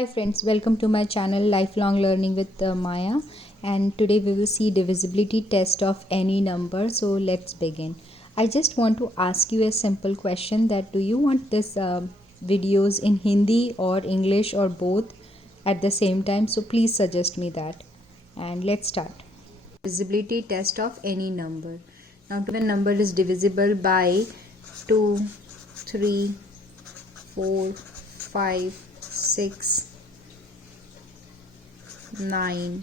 Hi friends, welcome to my channel Lifelong Learning with Maya, and today we will see divisibility test of any number. So let's begin. I just want to ask you a simple question that do you want this videos in Hindi or English or both at the same time? So please suggest me that, and let's start. Divisibility test of any number. Now the number is divisible by 2, 3, 4, 5, 6, 9,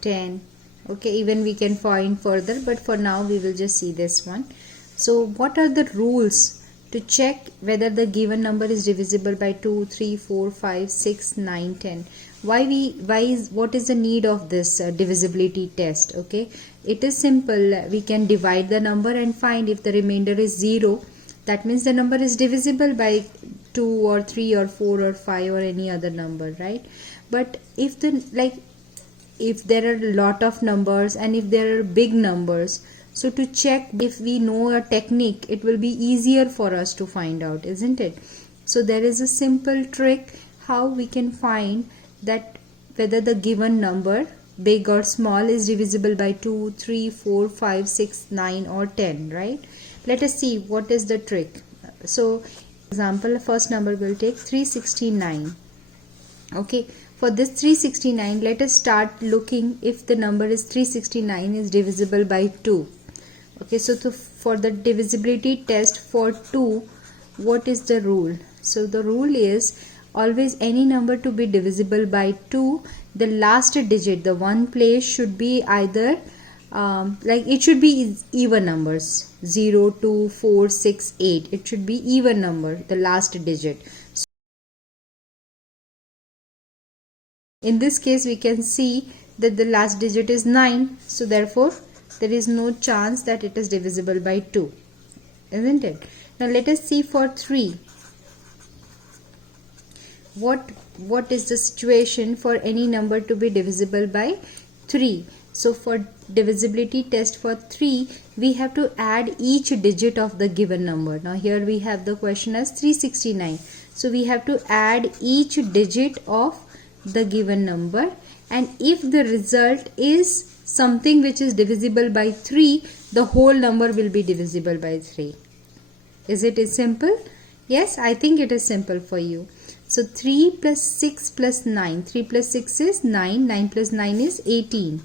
10. Okay, even we can find further, but for now we will just see this one. So what are the rules to check whether the given number is divisible by 2, 3, 4, 5, 6, 9, 10? What is the need of this divisibility test? Okay, it is simple. We can divide the number and find if the remainder is 0. That means the number is divisible by 2 or 3 or 4 or 5 or any other number, right? But if there are a lot of numbers and if there are big numbers, so to check, if we know a technique, it will be easier for us to find out, isn't it? So there is a simple trick how we can find that whether the given number, big or small, is divisible by 2, 3, 4, 5, 6, 9 or 10, right? Let us see what is the trick. So example, first number will take 369. Okay, for this 369, let us start looking if the number is 369 is divisible by 2. Okay, so for the divisibility test for 2, what is the rule? So the rule is always any number to be divisible by 2, the last digit, the one place should be either it should be even numbers, 0, 2, 4, 6, 8. It should be even number, the last digit. So in this case, we can see that the last digit is 9. So therefore, there is no chance that it is divisible by 2. Isn't it? Now let us see for 3. What is the situation for any number to be divisible by 3? So for divisibility test for 3, we have to add each digit of the given number. Now here we have the question as 369. So we have to add each digit of the given number, and if the result is something which is divisible by 3, the whole number will be divisible by 3. Is it simple? Yes, I think it is simple for you. So 3 plus 6 plus 9. 3 plus 6 is 9. 9 plus 9 is 18.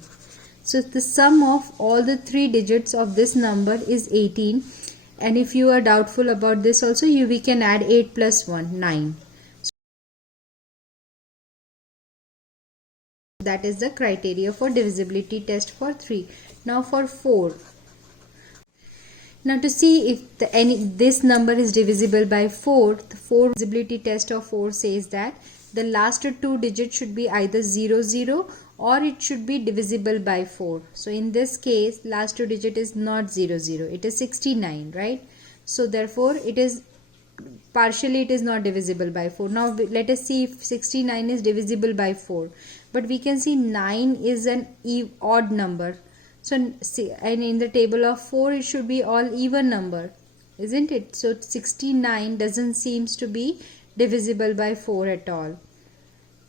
So the sum of all the 3 digits of this number is 18. And if you are doubtful about this also, we can add 8 plus 1, 9. So that is the criteria for divisibility test for 3. Now for 4. Now to see if this number is divisible by 4, the divisibility test of 4 says that the last 2 digits should be either 0, 0 or it should be divisible by 4. So in this case, last 2 digit is not 0, 0. It is 69, right? So therefore, it is not divisible by 4. Now let us see if 69 is divisible by 4. But we can see 9 is an odd number. So see, and in the table of 4, it should be all even number, isn't it? So 69 doesn't seems to be divisible by 4 at all.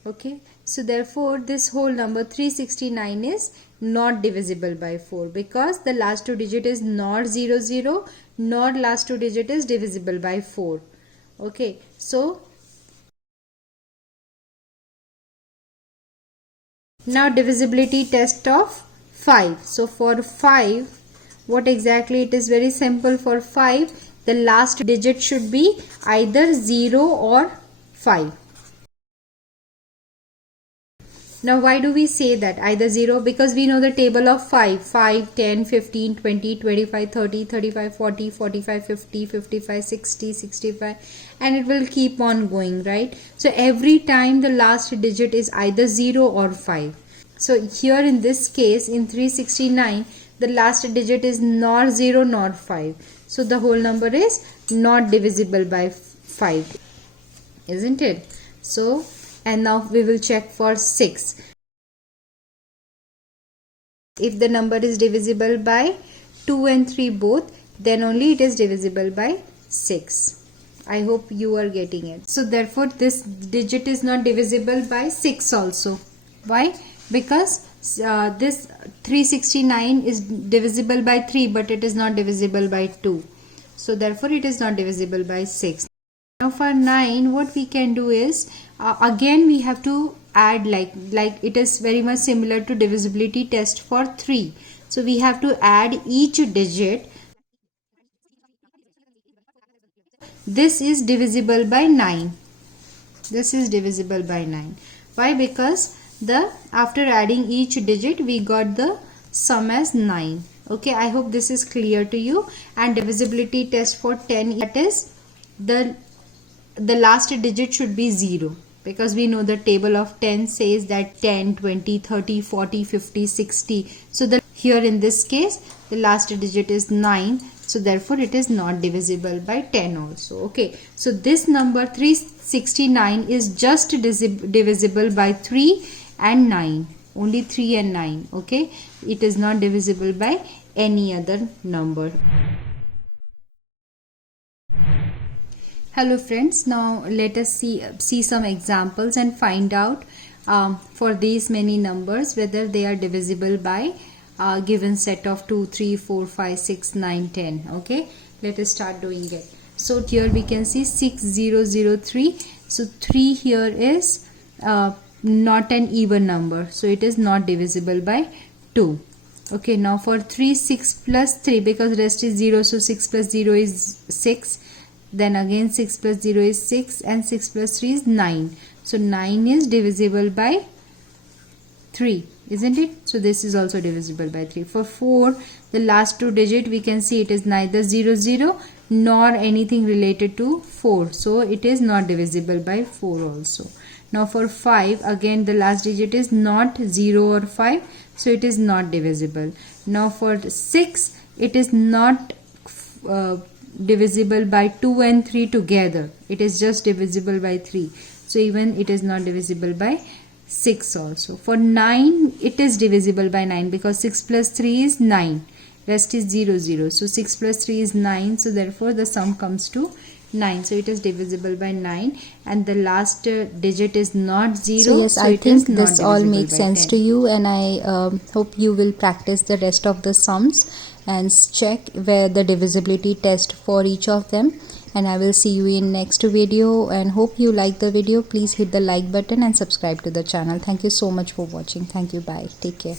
Okay, so therefore this whole number 369 is not divisible by 4 because the last 2 digit is not 0, 0, nor last 2 digit is divisible by 4. Okay, so now divisibility test of 5. So for 5, what exactly it is very simple. For 5, the last digit should be either 0 or 5. Now why do we say that either 0? Because we know the table of 5. 5, 10, 15, 20, 25, 30, 35, 40, 45, 50, 55, 60, 65, and it will keep on going, right? So every time the last digit is either 0 or 5. So here in this case, in 369, the last digit is nor 0 nor 5. So the whole number is not divisible by 5, isn't it? So, and now we will check for 6. If the number is divisible by 2 and 3 both, then only it is divisible by 6. I hope you are getting it. So therefore this digit is not divisible by 6 also. Why? Because this 369 is divisible by 3, but it is not divisible by 2. So therefore it is not divisible by 6. Now for 9, what we can do is, again we have to add like it is very much similar to divisibility test for 3. So we have to add each digit. This is divisible by 9. This is divisible by 9. Why? Because after adding each digit we got the sum as 9. Okay, I hope this is clear to you. And divisibility test for 10, that is the last digit should be 0, because we know the table of 10 says that 10, 20, 30, 40, 50, 60. So here in this case the last digit is 9. So therefore it is not divisible by 10 also. Okay, so this number 369 is just divisible by 3 and 9. Only 3 and 9. Okay, it is not divisible by any other number. Hello friends, now let us see some examples and find out for these many numbers whether they are divisible by given set of 2, 3, 4, 5, 6, 9, 10. Okay, let us start doing it. So here we can see 6003. So 3 here is not an even number, so it is not divisible by 2. Okay, now for 3, 6 plus 3, because rest is 0, so 6 plus 0 is 6. Then again 6 plus 0 is 6 and 6 plus 3 is 9. So 9 is divisible by 3, isn't it? So this is also divisible by 3. For 4, the last 2 digit we can see it is neither 0, 0 nor anything related to 4. So it is not divisible by 4 also. Now for 5, again the last digit is not 0 or 5. So it is not divisible. Now for 6, it is not divisible by 2 and 3 together. It is just divisible by 3. So even it is not divisible by 6 also. For 9, it is divisible by 9, because 6 plus 3 is 9. Rest is 0, 0. So 6 plus 3 is 9. So therefore the sum comes to 9. So it is divisible by 9, and the last digit is not 0. So yes, I think this all makes sense to you, and I hope you will practice the rest of the sums and check where the divisibility test for each of them. And I will see you in next video, and hope you like the video. Please hit the like button and subscribe to the channel. Thank you so much for watching. Thank you. Bye. Take care.